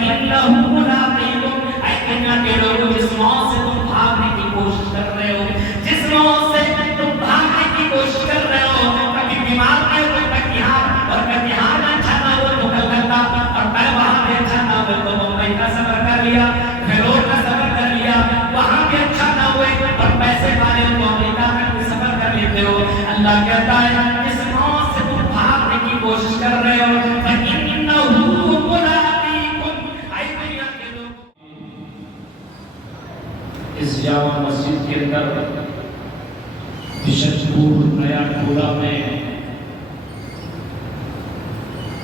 فَإِنَّهُ مُلَاقِيكُمْ، اے دنیا کے لوگوں جس موت سے تم بھاگنے کی کوشش کر رہے ہو، جس موت سے تم بھاگنے کی کوشش کر رہے ہو، کبھی بیمار میں ہو کٹیہار، اور کٹیہار میں اچھا نہ ہو تو کلکتہ، اور میں وہاں بھی اچھا نہ ہو تو ممبئی کا سفر کر لیا، بھیلور کا سفر کر لیا، وہاں بھی اچھا نہ ہوئے اور پیسے والے ہو تو امریکہ میں بھی سفر کر لیتے ہو۔ اللہ کہتا ہے جس موت سے تم بھاگنے کی کوشش کر رہے ہو فَإِنَّهُ مُلَاقِيكُمْ، اے دنیا کے لوگوں۔ اس جامع مسجد کے اندر بشتپور نیا ٹولہ میں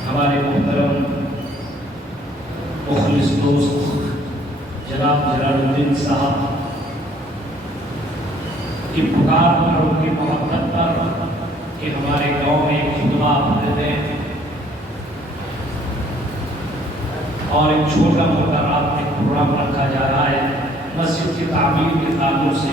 ہمارے محترم مخلص دوست جناب جلال الدین صاحب کی پکار پر، ان کی محبت پر کہ ہمارے گاؤں میں ایک خطبہ دے دیں اور ایک چھوٹا موٹا رات میں پروگرام رکھا جا رہا ہے مسجد کی تعمیر کے تعلق سے۔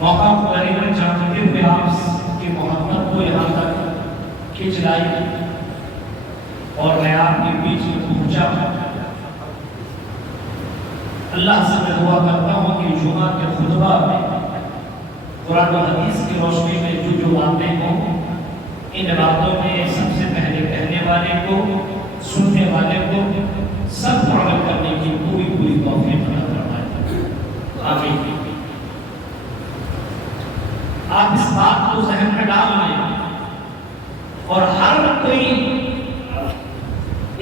موقع کو غریباً جانتے ہوئے آپ کی محبت کو یہاں تک کھینچ لائی اور میں آپ کے بیچ میں پہنچا۔ اللہ سے میں دعا کرتا ہوں کہ جمعہ کے خطبہ میں قرآن و حدیث کی روشنی میں جو باتیں ہوں، ان باتوں میں سب سے پہلے کہنے والے کو، سننے والے کو سب کو عمل کرنے کی پوری توفیق عطا فرمائے۔ آمین۔ آپ اس بات کو ذہن میں ڈال لیں اور ہر کوئی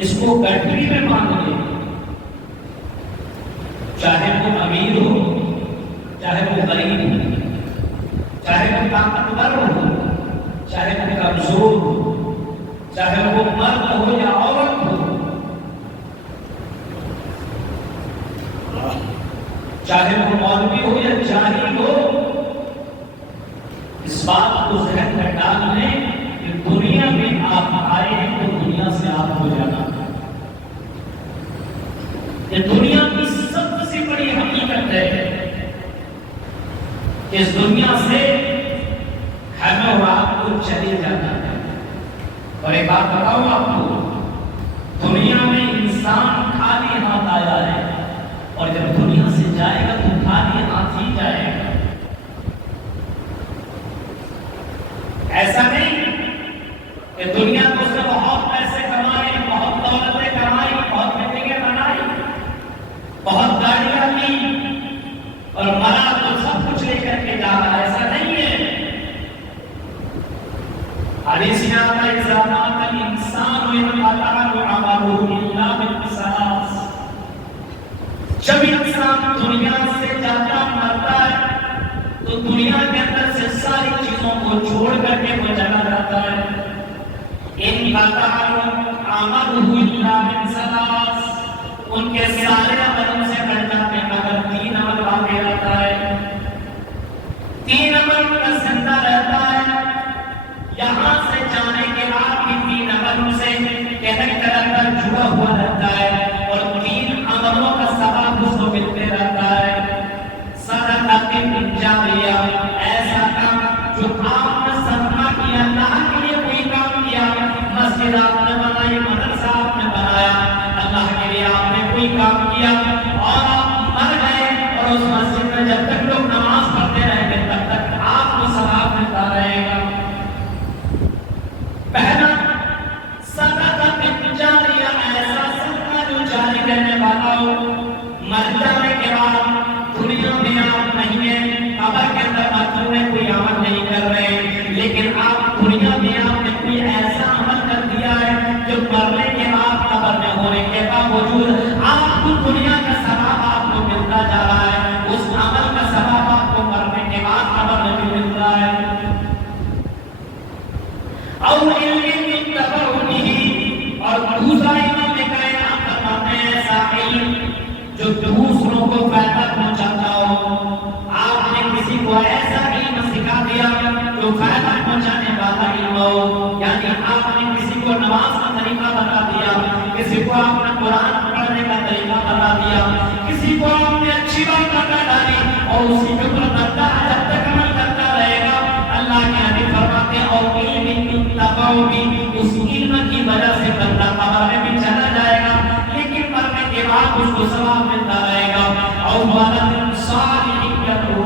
اس کو گٹری میں مان لے، چاہے وہ امیر ہو، چاہے وہ غریب ہو، چاہے وہ طاقتور ہو، چاہے وہ کمزور ہو، چاہے وہ مرد ہو یا عورت ہو، چاہے وہ مولوی ہو یا جاہل ہو، اس بات کو ذہن میں ڈال لیں کہ دنیا میں آپ آئے ہیں تو دنیا سے آپ ہو جانا۔ یہ دنیا کی سب سے بڑی حقیقت ہے کہ اس دنیا سے ہمیں اور آپ کو چلے جانا ہے۔ اور ایک بات بتاؤں آپ کو، دنیا میں انسان خالی ہاتھ آیا ہے اور جب دنیا سے جائے گا تو خالی ہاتھ ہی جائے گا۔ ایسا نہیں کہ دنیا کو اس نے بہت پیسے کمائے، بہت دولتیں کمائی، بہت بلڈنگیں بنائی، بہت گاڑیاں لی اور مرا تو سب کچھ لے کر کے جا رہا ہے، ایسا نہیں ہے۔ حدیث میں آتا ہے اذا مات الانسان انقطع عمله الا بالثلاث، جب انسان دنیا سے جاتا مرتا ہے تو دنیا کے اندر سے ساری چیزوں کو چھوڑ کر کے وہ چلا جاتا ہے۔ انقطع عمله الا بالثلاث، ان کے سارے عملوں سے کٹ جاتے ہیں مگر 3 عمل باقی رہتا ہے۔ 3 عمل کا زندہ رہتا ہے، یہاں سے جانے کے بعد بھی 3 عملوں سے کنیکٹ رہتا ہے، جڑا ہوا رہتا ہے اور 3 عملوں کا ثواب اس کو ملتے رہتا ہے۔ صدقۃ جاریہ، ایسا کام جو آپ نے صدقہ کیا، اللہ کے لیے کوئی کام کیا، مسجد آپ نے بنائی، مدرسہ آپ نے بنایا، اللہ کے لیے آپ نے کوئی کام کیا اور آپ مر گئے اور اس مسجد میں جب تک لوگ نماز پڑھتے رہیں گے تب تک آپ کو ثواب ملتا رہے گا۔ پہلا صدقۃ جاریہ، ایسا صدقہ جو جاری رہنے والا ہو، مر جانے کے بعد دنیا میں آپ نہیں ہیں، قبر کے اندر آپ نے کوئی عمل نہیں کر رہے، لیکن آپ دنیا میں آپ نے کوئی ایسا عمل کر دیا ہے جو مرنے کے بعد قبر میں ہونے کے باوجود آپ کو دنیا کا ثواب آپ کو ملتا جا رہا ہے، اس عمل کا ثواب آپ کو مرنے کے بعد قبر میں بھی مل رہا ہے۔ اور دوسرا امام کائنات فرماتے ہیں ایسا علم جو دوسروں کو فائدہ پہنچاتا ہو۔ آپ نے کسی کو ایسا علم سکھا دیا جو فائدہ پہنچانے والا علم ہو، یعنی آپ نے کسی کو نماز کا طریقہ بتا دیا، کسی کو آپ نے قرآن پڑھنے کا طریقہ بتا دیا، کسی کو آپ نے اچھی بات بتا ڈالی اور اسی کے اوپر جب تک عمل کرتا رہے گا، اللہ کے نبی فرماتے ہیں اور علم تقوی کو ثواب ملتا رہے گا. اور ولد صالح یدعو،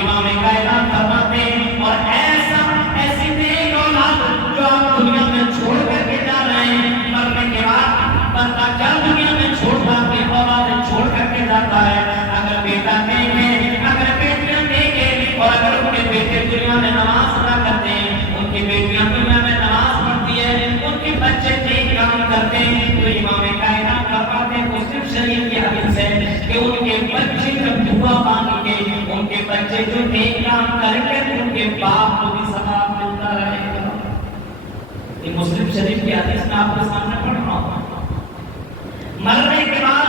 امام کائنات فرماتے ہیں اور ایسی نیک اولاد جو آپ دنیا میں چھوڑ کر کے جا رہے ہیں، مرنے کے بعد بندہ کیا دنیا میں چھوڑتا اپنی اولاد چھوڑ کر کے جاتا ہے. اگر بیٹا نیک ہے، اگر بیٹیاں نیک ہے، اور اگر ان کے بیٹے دنیا میں نماز ادا کرتے ہیں، ان کی بیٹیاں دنیا میں نماز پڑھتی ہے، ان کے بچے نیک کام کرتے ہیں، تو امام کائنات فرماتے ہیں مسلم شریف کی حدیث ہے کہ ان کے بچے جب دعا مانگیں گے، ان کے بچے جو نیک کام کریں گے، ان کے باپ کو بھی ثواب ملتا رہے گا. یہ مسلم شریف کی حدیث میں آپ کے سامنے پڑھ رہا ہوں. مرنے کے بعد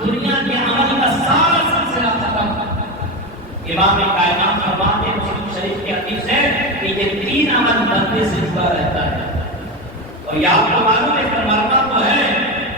دنیا کے عمل کا سارا سلسلہ ختم. امام کائنات فرماتے ہیں مسلم شریف کی حدیث ہے کہ یہ 3 عمل بندے سے جڑا رہتا ہے. اور یہ آپ کو معلوم ہے کہ مرنا تو ہے،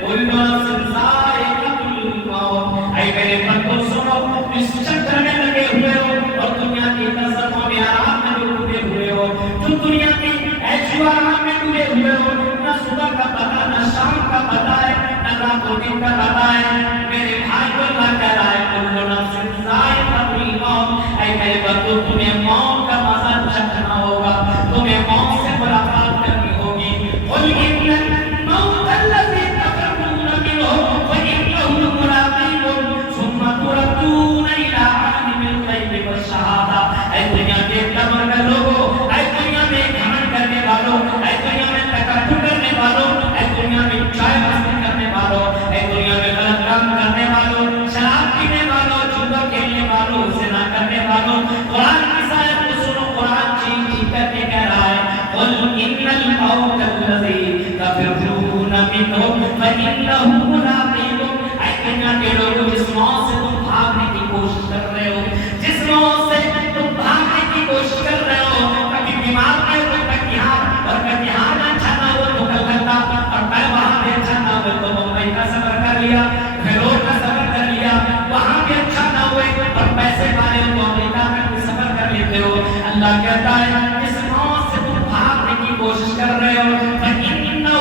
کوئی نفس ذائقۃ الموت. اے میرے بندو سنو، اس چکر میں لگے ہوئے ہو اور دنیا کی لذتوں میں آرام میں ڈوبے ہوئے ہو، جو دنیا کی ایشو آرام میں ڈوبے ہوئے ہو، نہ صبح کا پتہ نہ شام کا پتہ ہے، نہ رات و دن کا پتہ ہے. میرے بھائی کو اللہ کہہ رہا ہے کل نفس ذائقۃ الموت. اے میرے بندو تمہیں موت کا مزہ چکھنا ہوگا، تمہیں موت سے ملاقات کرنی ہوگی. قل ان الموت الذی تفرون منہ فانہ ملاقیکم ثم تردون الی عالم الغیب والشہادہ. اے دنیا کے تمام لوگوں، اے دنیا میں گھمنڈ کرنے والوں، اے دنیا میں تکبر کرنے والوں، اے دنیا میں چائے مستی کرنے والوں، اے دنیا میں غلط کام کرنے والوں، شراب پینے والوں، جوا کھیلنے والوں، زنا کرنے والوں، قرآن کی آیت کو سنو. قرآن چیخ چیخ کر کے کہہ رہا ہے قل ان الموت الذی تفرون منہ فانہ ملاقیکم. اے دنیا کے لوگوں، جس موت سے تم بھاگنے کی کوشش کر رہے ہو، جس موت سے تم بھاگنے کی کوشش کر رہے ہو، کبھی بیمار میں ہو کٹیہار، اور کٹیہار اچھا نہ ہو تو کلکتہ، اور میں وہاں پہ اچھا نہ ہو تو ممبئی کا سفر کر لیا، بنگلور کا سفر کر لیا، وہاں بھی اچھا نہ ہوئے اور پیسے پائے تو امریکہ میں بھی سفر کر لیتے ہو. اللہ کہتا ہے جس موت سے تم بھاگنے کی کوشش کر رہے ہو فإنہ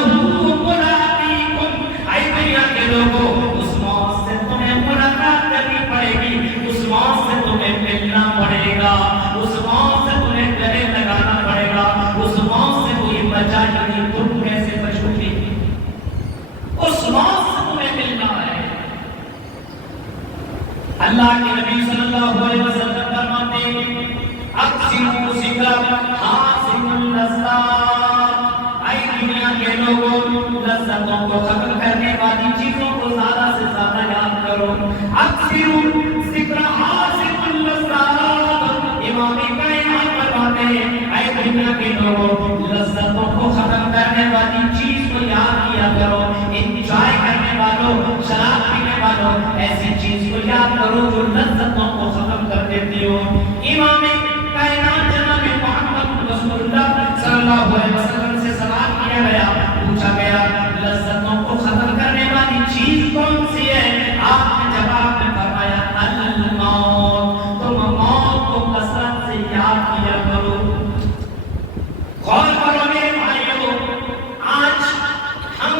ملاقیکم. اے دنیا کے لوگوں، اس موت سے تمہیں ملاقات کرنی پڑے گی، اس موت سے تمہیں ملنا پڑے گا، اس موت سے تمہیں گلے لگانا پڑے گا. اس موت سے کوئی بچا ہی نہیں، تم کیسے بچو گے؟ اس موت سے تمہیں ملنا ہے. اللہ کے نبی صلی اللہ علیہ وسلم فرماتے ہیں اقسموا ذکر حاصل اللذات. اے دنیا کے لوگوں، لذتوں کو ختم کرنے والی چیزوں کو زیادہ سے زیادہ یاد کرو. اقسموا ذکر حاصل اللذات. امام کائنات فرماتے ہیں اے دنیا کے لوگوں، لذتوں کو ختم کرنے والی چیز کو یاد کیا کرو. انجوائے کرنے والوں، شراب پینے والوں، ایسی چیز کو یاد کرو جو لذتوں کو ختم کر دیتی ہو. امام کائنات جناب محمد رسول اللہ صلی اللہ علیہ وسلم سے سوال کیا گیا، پوچھا گیا لذتوں کو ختم کرنے والی چیز کون سی ہے؟ آپ نے جواب میں فرمایا الموت. تم موت کو کثرت سے یاد کیا کرو. غور کرو میرے بھائیوں، آج ہم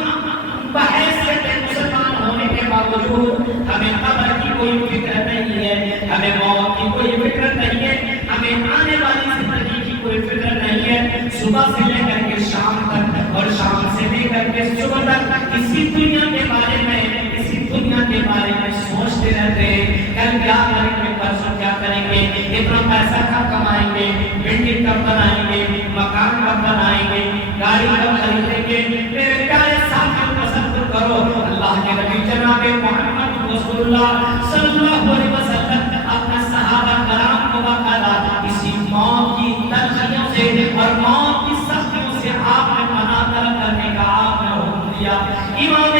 بحیثیت مسلمان ہونے کے باوجود ہمیں قبر کی کوئی فکر نہیں ہے، ہمیں موت کی کوئی فکر نہیں ہے، ہمیں آنے والی زندگی کی کوئی فکر نہیں ہے. صبح سے لے کر کے شام تک اور شام سے لے کر کے صبح تک اسی دنیا کے بارے میں، اسی دنیا کے بارے میں سوچتے رہتے ہیں. کل کیا کریں گے، پرسوں کیا کریں گے، اتنا پیسہ کب کمائیں گے، بلڈنگ کب بنائیں گے، مکان کب بنائیں گے، گاڑی کب خریدیں گے. میرے پیارے ساتھیوں تصور کرو، اللہ کے نبی جناب محمد رسول اللہ صلی اللہ علیہ وسلم اپنے صحابہ کرام کو باقاعدہ اسی موت کی تلخیوں سے اور موت کی سختیوں سے آپ نے پناہ طلب کرنے کا آپ نے حکم دیا. امام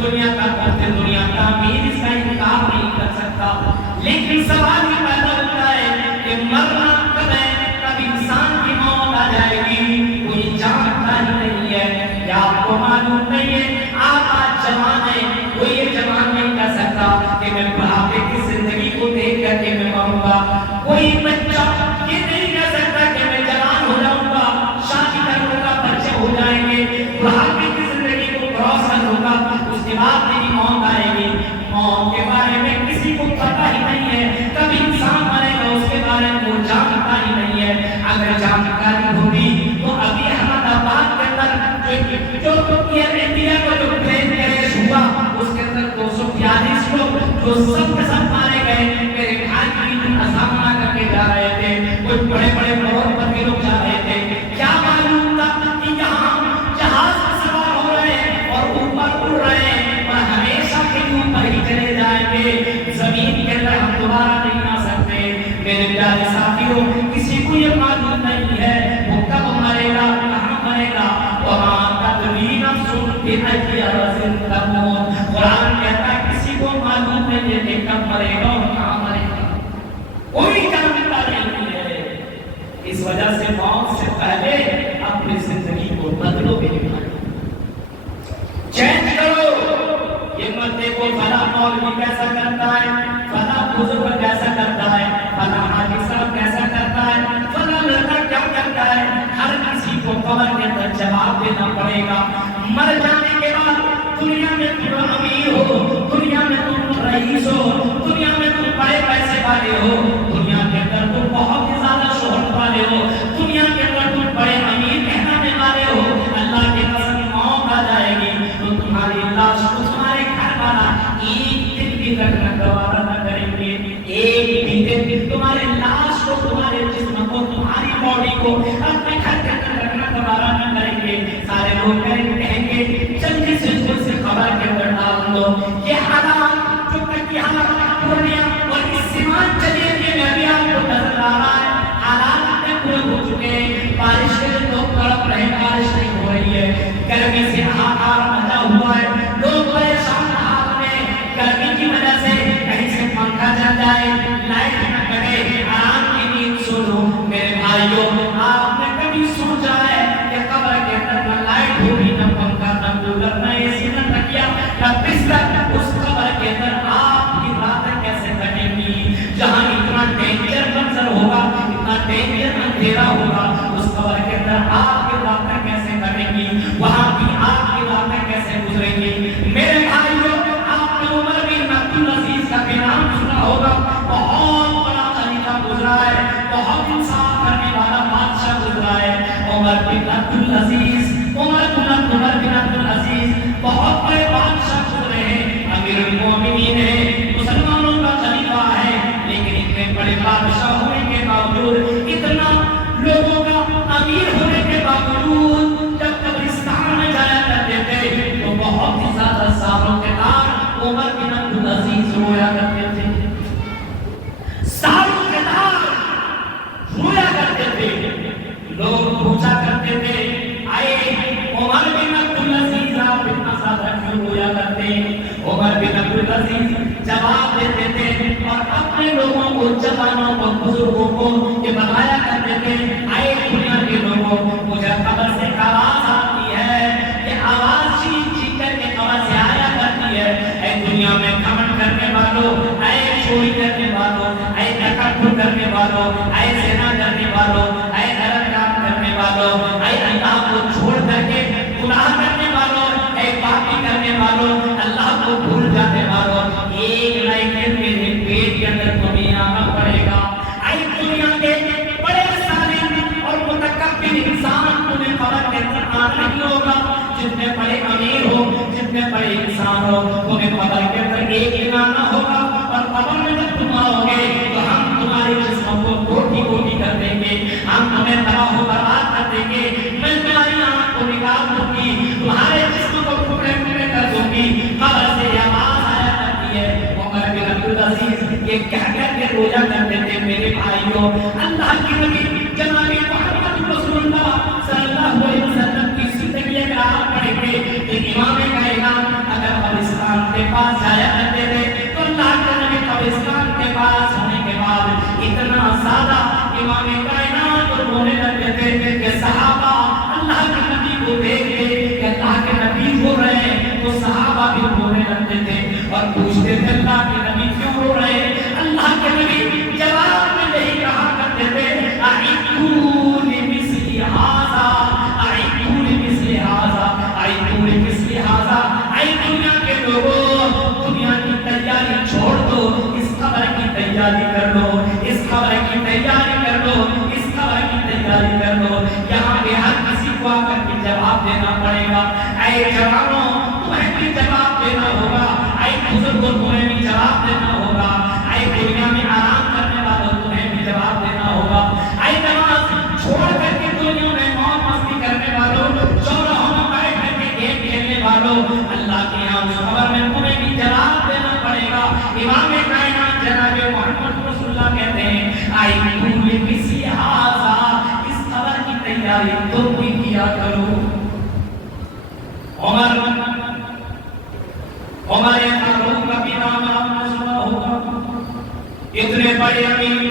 دنیا کا کرتے دنیا کا امیر اس کا انکار نہیں کر سکتا، لیکن سوال یہ پیدا ہوتا ہے کہ مرنا کب ہے، کب انسان کی موت آ جائے گی، کوئی جانتا ہی نہیں ہے۔ کیا آپ کو معلوم نہیں ہے آپ آج جوان ہیں، کوئی یہ جوان نہیں کہہ سکتا کہ میں بڑھاپے کی زندگی کو دیکھ کر کے میں مروں گا، کوئی بچہ یہ نہیں کہہ سکتا کہ میں جوان ہو جاؤں گا، شادی کروں گا، بچے ہو جائیں گے، بڑھاپے کی زندگی کو کراس کر لوں گا، اس کے بعد میری موت آئے گی۔ موت کے بارے میں کسی کو پتہ ہی نہیں ہے، کب انسان مرے گا اس کے بارے میں وہ جانتا ہی نہیں ہے۔ اگر جانکاری ہوگی تو ابھی احمد آباد کے اندر جو انڈیا کو جو پلین کریش ہوا اس کے اندر 242 لوگ جو سب کے سب مارے گئے، میرے بھائی کی سامنا کر کے جا رہے تھے، کچھ بڑے بڑے فور پر بھی لوگ جا رہے تھے، کیا معلوم تھا کہ یہاں جہاز پر سوار ہو رہے ہیں اور اوپر اڑ رہے ہیں اور ہمیشہ کے اوپر ہی چلے جائیں گے، زمین کے اندر ہم دوبارہ نہیں آ سکتے۔ میرے پیارے ساتھیوں، کسی کو یہ معلوم نہیں ہے وہ کب مرے گا، کہاں مرے گا۔ قرآن کہتا ہے کسی کو معلوم نہیں ہے کہ کب مرے گا اور کہاں مرے گا، کوئی جانتا نہیں ہے۔ اس وجہ سے موت سے پہلے اپنی زندگی کو بدلو گے، چینج کرو۔ یہ مت دیکھو فلاں مولوی کیسا کرتا ہے، فلاں بزرگ کیسا کرتا ہے، فلاں حاجی صاحب کیسا کرتا ہے، فلاں لڑکا کیا کرتا ہے۔ ہر کسی کو قبر کے اندر جواب دینا پڑے گا۔ مر جانے کے بعد دنیا میں تم امیر ہو، دنیا میں تم رئیس ہو، دنیا میں تم بڑے پیسے والے ہو، دنیا کے اندر تم بہت ہی زیادہ شہرت والے ہو، دنیا کے اندر تم بڑے امیر کہلانے والے ہو، اللہ کے قسم موت آ جائے گی تو تمہاری لاش کو تمہارے گھر والا ایک دن بھی رکھنا گوارا نہ کریں گے، ایک بھی دن تمہارے لاش کو، تمہارے جسم کو، تمہاری باڈی کو اپنے گھر کے اندر رکھنا گوارا نہ کریں گے۔ سارے لوگ کہیں گے جلدی سے خبر کے اندر ڈال دو۔ یہ حالات جو کٹیہار، پورنیہ اور اس سیمانچل میں ابھی آپ کو نظر آ رہا ہے، حالات اتنے برے ہو چکے ہیں، بارش کے لیے لوگ تڑپ رہے ہیں، بارش نہیں ہو رہی ہے، گرمی سے ہاہکار مچا ہوا ہے، لوگ پریشان حال میں، گرمی کی وجہ سے کہیں سے پنکھا چل جائے، لائٹ نہ کٹے، آرام کی نیند سو لو۔ میرے بھائیوں، آپ نے کبھی سوچا ہے کہ قبر کے اندر نہ لائٹ ہوگی، نہ پنکھا، نہ کولر، نہ اے سی، نہ تکیا، نہ بستر، اس قبر کے اندر آپ کی راتیں کیسے کٹیں گی؟ جہاں اتنا ڈینجر منظر ہوگا، اتنا ڈینجر اندھیرا ہوگا، اس قبر کے اندر آپ کی راتیں کیسے کٹیں گی؟ وہاں بھی آپ کی راتیں کیسے گزریں گی؟ میرے بھائیوں، آپ نے عمر بن عبدالعزیز کا بھی نام سنا ہوگا، بہت بڑا خلیفہ گزرا ہے، بہت انصاف کرنے والا بادشاہ گزرا ہے۔ عمر بن عبدالعزیز، عمر بن عبدالعزیز بہت بڑے بادشاہ گزرے ہیں، امیر المومنین ہیں، مسلمانوں کا خلیفہ ہے، لیکن اتنے بڑے بادشاہ ہونے کے باوجود، اتنا لوگوں کا امیر ہونے کے باوجود، جب قبرستان میں جایا کرتے تھے تو بہت ہی زیادہ سالوں کے بعد عمر بن عبدالعزیز رویا کرتے تھے، سالوں کے بعد رویا کرتے تھے۔ لوگ پوچھا کرتے تھے، آئے عمر بن عبدالعزیز آپ اتنا زیادہ کیوں رویا کرتے ہیں؟ عمر بن عبدالعزیز جواب دیتے تھے اور اپنے لوگوں کو، جوانوں کو، بزرگوں کو یہ بتایا کرتے تھے، آئے دنیا کے لوگوں، مجھے قبر سے آواز آتی ہے، یہ آواز چیخ چیخ کر کے قبر سے آیا کرتی ہے، اے دنیا میں گھمنڈ کرنے والوں، اے چوری کرنے والوں، اے تکبر کرنے والوں، اے زنا کرنے والوں، اے غلط کام کرنے والوں، اے اللہ کو چھوڑ کر کے گناہ کرنے والوں، اے پاپی کرنے والوں، اللہ کو بھول جانے والوں، ایک لائن میرے پیٹ کے اندر تمہیں آنا پڑے گا۔ اے دنیا کے بڑے ظالم اور متکبر انسان، تمہیں قبر کے اندر آنا ہی ہوگا، جتنے بڑے امیر ہو، جتنے بڑے انسان ہو، تمہیں قبر کے اندر ایک دن آنا ہوگا، اور قبر میں جب تم آؤ گے تو ہم تمہارے جسموں کو کوٹی کوٹی کر دیں گے، ہم تمہیں تباہ و برباد کر دیں گے، میں تمہاری آنکھ کو نکال دوں گی، تمہارے جسم کو ٹکڑے ٹکڑے کر دوں گی۔ قبر سے یہ آواز آیا کرتی ہے۔ عمر بن عبدالعزیز یہ کہہ کر کے رویا کرتے تھے، میرے بھائیوں، اللہ کی نبی جناب محمد رسول اللہ صلی اللہ علیہ وسلم کی زندگی اگر آپ پڑھیں گے تو امام کائنات اگر کرتے تھے اور پوچھتے تھے اللہ کے نبی کیوں رو رہے؟ اللہ کے نبی جواب میں یہی کہا کرتے تھے اعیدوا لمثل ھذا اعیدوا لمثل ھذا اعیدوا لمثل ھذا، اے دنیا کے لوگوں دنیا کی تیاری چھوڑ دو، اس خبر کی تیاری کر لو، اس خبر کی تیاری کر لو، اس خبر کی تیاری کر لو۔ یہاں پہ ہر کسی کو آ کر کے جواب دینا پڑے گا۔ اے جوانوں تمہیں بھی جواب دینا ہوگا، اے بزرگوں تمہیں بھی جواب دینا ہوگا، اے دنیا میں آرام کرنے والوں تمہیں بھی جواب دینا ہوگا، اے نماز چھوڑ کر کے دنیا میں موج مستی کرنے والوں، چوراہوں میں بیٹھ کر کے گیم کھیلنے والوں، اللہ کے یہاں اس خبر میں تمہیں بھی جواب دینا پڑے گا۔ امام کائنات جناب محمد رسول اللہ کہتے ہیں اعیدوا لمثل ھذا، اس خبر کی تیاری تم بھی کیا کرو۔ عمر فاروق کا بھی نام آپ نے سنا ہوگا، اتنے بڑے امیر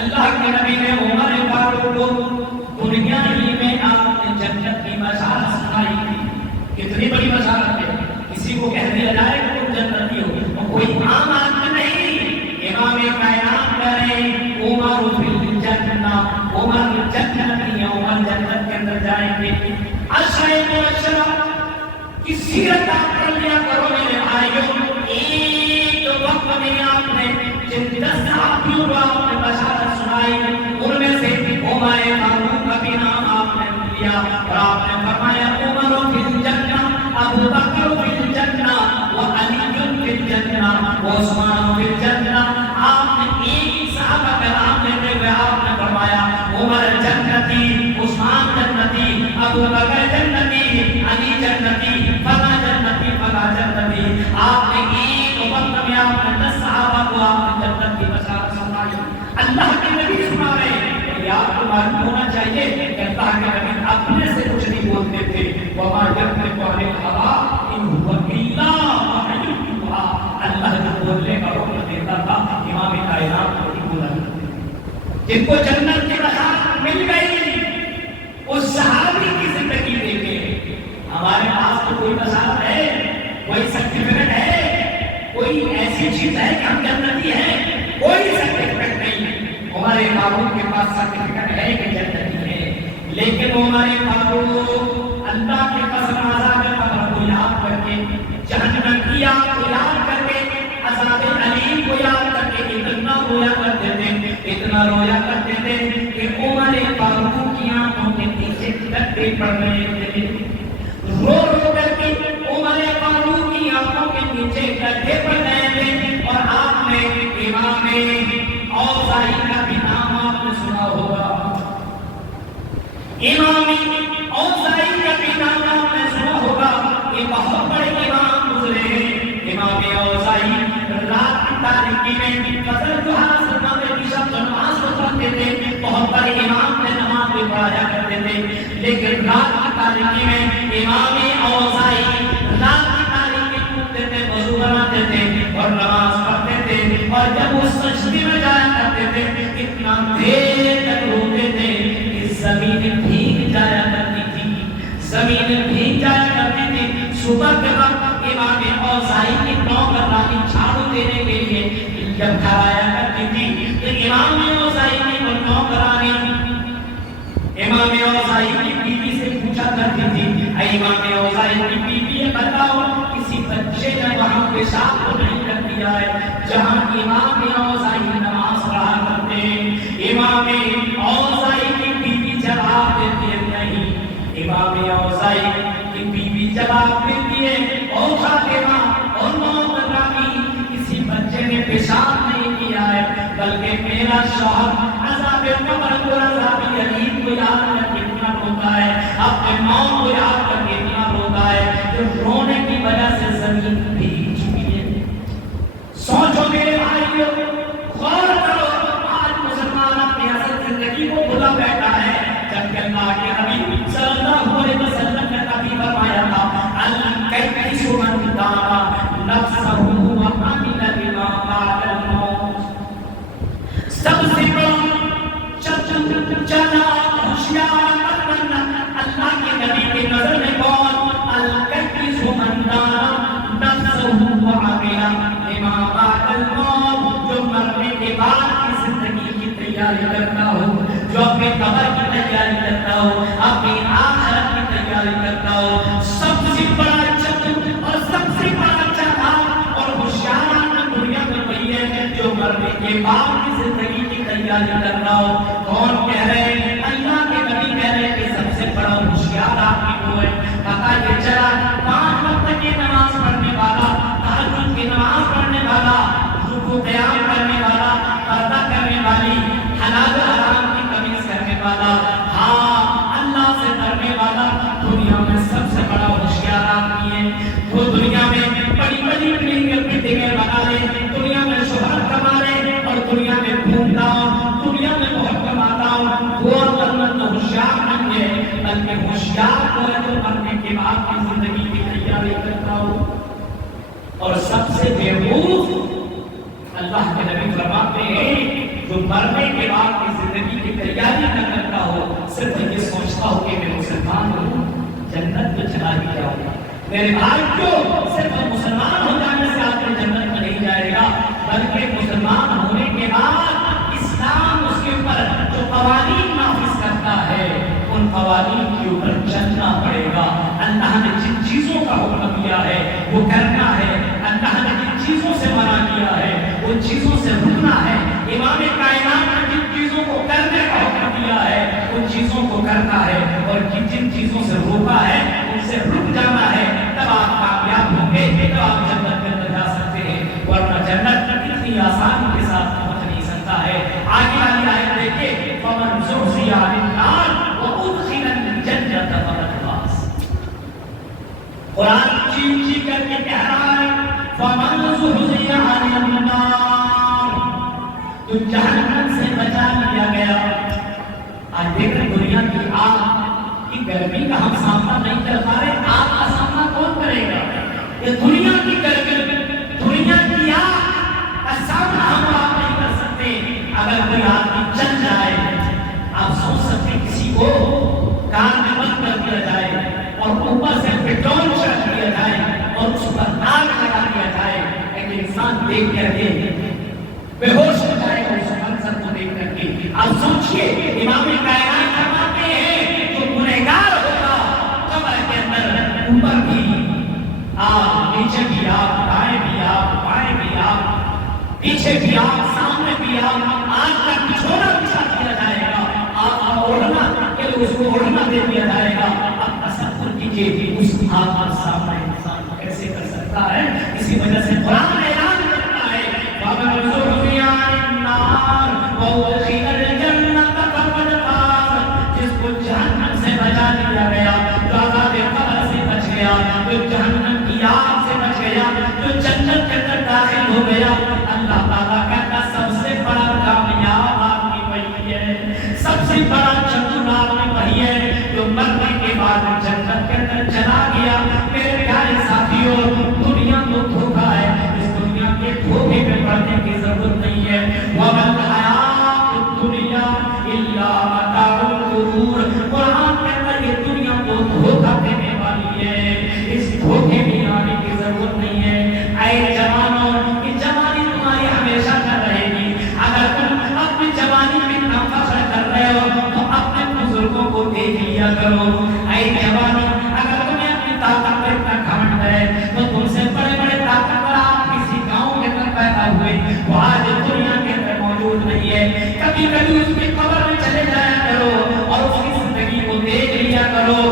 اللہ کے نبی نے عمر فاروق کو دنیا ہی میں آپ نے جنت کی بشارت سنائی تھی۔ کتنی بڑی بشارت ہے، کسی کو کہہ دیا جائے کہ تم جنتی ہو، اور کوئی عام آدمی نہیں، امام کائنات کہہ رہے ہیں عمر فی الجنہ، عمر جنتی ہے، عمر جنت کے اندر جائیں گے۔ عشرہ مبشرہ کی سیرت آپ پڑھ لیا کرو میرے بھائیوں، ایک وقت میں آپ نے جن 10 صحابیوں کو آپ نے بشارت سنائی، ان میں سے عمر فاروق کا بھی نام آپ نے لیا اور آپ نے فرمایا عمر فی الجنہ، ابو بکر فی الجنہ، وعلی فی الجنہ، وعثمان فی الجنہ۔ آپ نے ایک صحابہ کا نام لیتے ہوئے آپ نے فرمایا عمر جنتی، عثمان جنتی، ابو بکر جنتی، علی جنتی، فلاں جنتی، فلاں جنتی۔ آپ نے ایک وقت میں آپ نے 10 صحابہ کو آپ نے جنت کی بشارت سنائی۔ اللہ کے نبی سنا رہے ہیں، آپ کو معلوم ہونا چاہیے کہ اللہ کے نبی اپنے سے کچھ نہیں بولتے تھے، وما ينطق عن الهوى ان هو الا وحی یوحی، اللہ جو بولنے کا حکم دیتا تھا امام کائنات کو ہی بولا کرتے۔ جن کو جنت کی بشارت مل گئی اس صحابی کی زندگی دیکھیں۔ ہمارے پاس تو کوئی بشارت ہے، کوئی سرٹیفکیٹ ہے، کوئی ایسی چیز ہے کہ ہم جنتی ہیں؟ کوئی سرٹیفکیٹ نہیں۔ عمر فاروق کے پاس سرٹیفکیٹ ہے کہ جنتی ہے، لیکن عمر فاروق اللہ کے قسم عذاب قبر کو یاد کر کے، جہنم کی آگ کو یاد کر کے، عذاب علیم کو یاد کر کے اتنا رویا کرتے تھے، اتنا رویا کرتے تھے کہ عمر فاروق کی آنکھوں کے نیچے گڈھے پڑ رہے تھے۔ رو رو کر کے عمر فاروق کی آنکھوں کے نیچے گڈھے پڑ رہے تھے، اور آپ نے امام اوزاعی کا بھی نام آپ نے سنا ہوگا، امام اوزاعی کا بھی نام آپ نے سنا ہوگا، یہ بہت بڑے امام گزرے ہیں۔ امام اوزاعی رات کی تاریکی میں فجر جو حاصل نامے شب نماز کو پڑھتے تھے، بہت بڑے امام نے نماز بھی پڑھایا کرتے تھے، لیکن رات کی تاریکی میں امام اوزاعی رات کی تاریکی میں اٹھتے تھے، وضو بناتے تھے اور نماز پڑھتے تھے، اور جب وہ سجدے میں جایا کرتے تھے اتنا دیر تک روتے تھے کہ زمین بھیگ جایا کرتی تھی، زمین بھیگ جایا کرتی تھی۔ صبح کے وقت امام اوزاعی کی نوکرانی جھاڑو دینے کے لیے جب گھر آیا کرتی تھی تو امام اوزاعی کی وہ نوکرانی امام اوزاعی کی بیوی سے پوچھا کرتی تھی، اے امام اوزاعی کی بیوی یہ بتاؤ کسی بچے نے وہاں پیشاب تو نہیں کر دیا ہے جہاں امام اوزاعی نماز پڑھا کرتے ہیں؟ امام اوزاعی کی بیوی جواب دیتی ہے نہیں۔ امام اوزاعی کی بیوی جواب دیتی ہے او فاطمہ اور محترمی، کسی بچے نے پیشاب نہیں کیا ہے بلکہ میرا شوہر عذاب قبر کو عذاب علیم کو یاد کر کے اتنا روتا ہے، اپنے موت کو یاد کر کے اتنا روتا ہے کہ رونے کی وجہ سے زمین بھیگ چکی ہے۔ سوچو میرے بھائیوں، غور کرو، آج مسلمان اپنی اصل زندگی کو بھلا بیٹھا ہے، جبکہ اللہ کے نبی صلی اللہ علیہ وسلم نے کبھی فرمایا تھا الکیس من دارا نفسہ وعمل بما بعد الموت، سب سے بڑا چلا ہوشیار اللہ کے نبی کی نظر میں کون؟ الکیس من دارا نفسہ تیاری کرتا ہو، اپنی آخرت کی تیاری کرتا ہو. سب سے بڑا چتر اور سب سے بڑا چالاک اور ہوشیار آدمی دنیا میں وہی ہے جو مرنے کے بعد کی زندگی کی تیاری کرتا ہو. کون کہہ رہے ہیں؟ اللہ کے نبی کہہ رہے ہیں کہ سب سے بڑا ہوشیار آدمی وہ ہے. پتہ یہ چلا 5 وقت کی نماز پڑھنے والا، تہجد کی نماز پڑھنے والا، رکوع قیام کرنے والا، پردہ کرنے والی، حلال حرام کی تمیز کرنے والا، ہاں اللہ سے ڈرنے والا دنیا میں سب سے بڑا ہوشیار آدمی ہے. وہ دنیا میں بڑی بڑی بلڈنگیں بنا لے، دنیا میں شہرت کما لے اور دنیا میں گھومتا ہوں، دنیا میں بہت کماتا ہوں، وہ عقلمند ہوشیار نہیں ہے، بلکہ ہوشیار وہ ہے جو مرنے کے بعد کی زندگی کی تیاری کرتا ہو. اور سب سے بیوقوف اللہ کے نبی فرماتے ہیں جو مرنے کے بعد کی زندگی کی تیاری نہ کرتا ہو، صرف یہ سوچتا ہو کہ میں مسلمان ہوں، جنت تو چلا ہی جاؤں گا. میرے بھائی کو صرف مسلمان ہو جانے سے آپ کو جنت میں نہیں جائے گا، بلکہ مسلمان ہونے کے بعد اسلام اس کے اوپر جو قوانین نافذ کرتا ہے ان قوانین کے اوپر چلنا پڑے گا. اللہ نے جن چیزوں کا حکم دیا ہے وہ کرنا ہے، اللہ نے جن چیزوں سے منع کیا ہے ان چیزوں سے رکنا ہے. امام کائنات نے جن چیزوں کو کرنے کا حکم دیا ہے ان چیزوں کو کرنا ہے، اور جن چیزوں سے روکا ہے ان سے رک جانا ہے. تب آپ کامیاب ہوں گے، تب آپ جنت میں جا سکتے ہیں، ورنہ جنت اتنی آسانی کے ساتھ پہنچ نہیں سکتا ہے. آگے والی آیت دیکھیں، فمن زحزح عن النار وادخل الجنة فقد فاز. قرآن چیخ چیخ کر کے کہہ رہا ہے فمن زحزح عن النار، تو جہنم سے بچا لیا گیا. آج دیکھیں دنیا کی آگ کی گرمی کا ہم سامنا نہیں کر پا رہے، آگ کا سامنا کون کرے گا؟ یہ دنیا کی گرمی، دنیا کی آگ کا سامنا ہم آپ نہیں کر سکتے. اگر کوئی آدمی چل جائے، آپ سوچ سکتے کسی کو کان میں بند کر دیا جائے اور اوپر سے پیٹرول چھڑک دیا جائے اور اس پر آگ لگا دیا جائے، ایک انسان دیکھ کر کے بے ہوش ہو جائے گا اس منظر کو دیکھ کر کے. آپ سوچئے امام کائنات فرماتے ہیں جو گنہگار ہوگا قبر کے اندر اوپر بھی آگ، نیچے بھی آگ، دائیں بھی آگ، بائیں بھی آگ، پیچھے بھی آگ، سامنے بھی آگ. آگ کا بچھونا بچھا دیا جائے گا، آگ کا اوڑھنا کہ اس کو اوڑھنا دے دیا جائے گا. اب تصور کیجیے اس آگ کا سامنا انسان کیسے کر سکتا ہے. اسی وجہ سے قرآن اعلان کرتا ہے فمن زحزح عن النار وادخل الجنة فقد فاز. جس کو جہنم سے بچا لیا گیا، جو عذاب قبر سے بچ گیا، جو جہنم کی آگ سے بچ گیا، جو جنت کے اندر داخل ہو گیا، اللہ تعالیٰ کہتا سب سے بڑا کامیاب آدمی وہی ہے، سب سے بڑا چتر آدمی وہی ہے جو مرنے کے بعد جنت کے اندر چلا گیا. میرے پیارے ساتھیوں، دنیا تو دھوکا ہے، اس دنیا کے دھوکے میں پڑنے کی ضرورت نہیں ہے. وَمَا الْحَيَاةُ الدُّنْيَا إِلَّا مَتَاعُ الْغُرُورِ. قرآن کے اندر یہ دنیا کو دھوکا دینے والی ہے، اس دھوکے میں آنے کی ضرورت نہیں ہے. اے جوانوں، یہ جوانی تمہاری ہمیشہ کر رہے گی. اگر تم اپنی جوانی میں اتنا فخر کر رہے ہو تو اپنے بزرگوں کو دیکھ لیا کرو. اے جوانوں، اگر تمہیں اپنی طاقت پر اتنا گھمنڈ ہے تو تم سے بڑے بڑے طاقتور آپ کسی گاؤں کے اندر پیدا ہوئے، وہ آج دنیا کے اندر موجود نہیں ہے. کبھی کبھی اس کی قبر میں چلے جایا کرو اور اس کی زندگی کو دیکھ لیا کرو.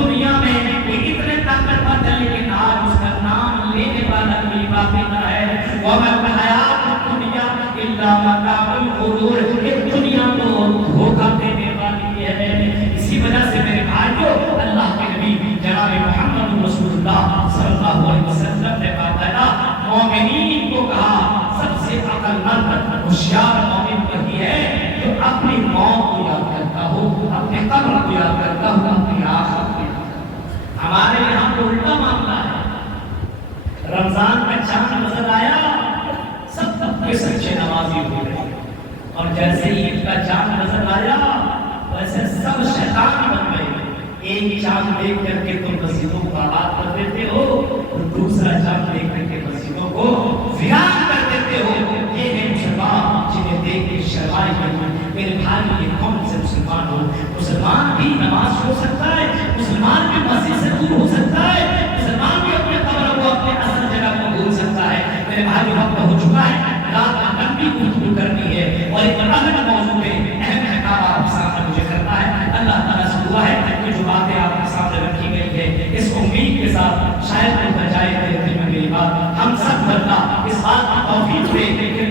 دنیا میں یہ اتنے طاقتور تھے لیکن آج اس کا نام لینے والا کوئی باقی نہ ہے. وَمَا الْحَيَاةُ الدُّنْيَا إِلَّا مَتَاعُ الْغُرُورِ. یہ دنیا تو دھوکا دینے والی ہے. اسی وجہ سے میرے بھائیوں، اللہ کے نبی جناب محمد رسول اللہ صلی اللہ علیہ وسلم نے باقاعدہ مومنین کو کہا سب سے عقل مند ہوشیار مومن وہی ہے جو اپنی موت کو یاد کرتا ہو، اپنے قبر کو یاد کرتا ہو، اپنی آخرت کو یاد کرتا ہو. ہمارے یہاں تو الٹا معاملہ ہے. رمضان میں چاند نظر آیا سب کے سچے نمازی ہو گئے، اور جیسے عید کا چاند نظر آیا ویسے سب شیطان بن گئے. ایک چاند دیکھ کر کے تم مسجدوں کو آباد کر دیتے ہو اور دوسرا چاند دیکھ کر کے مسجدوں کو ویران کر دیتے ہو. یہ ہے مسلمان جنہیں دیکھ کے شرمائے گئے. میرے بھائی یہ کون سے مسلمان ہو؟ مسلمان مسلمان بھی نماز چھوڑ سکتا ہے، مسلمان بھی مسجد سے دور ہو سکتا ہے، مسلمان بھی اپنے قبر کو اپنے اصل جگہ کو بھول سکتا ہے۔ میرے بھائی وقت ہو چکا ہے، رات میں لمبی گفتگو کرنی ہے اور ایک اہم موضوع پہ اہم احکام آپ کے سامنے مجھے کرنا ہے۔ اللہ تعالیٰ سے دعا ہے کہ جو باتیں آپ کے سامنے رکھی گئی ہے اس امید کے ساتھ شاید کوئی بجائے میری بات ہم سب کرنا اس بات کی توفیق دے کہ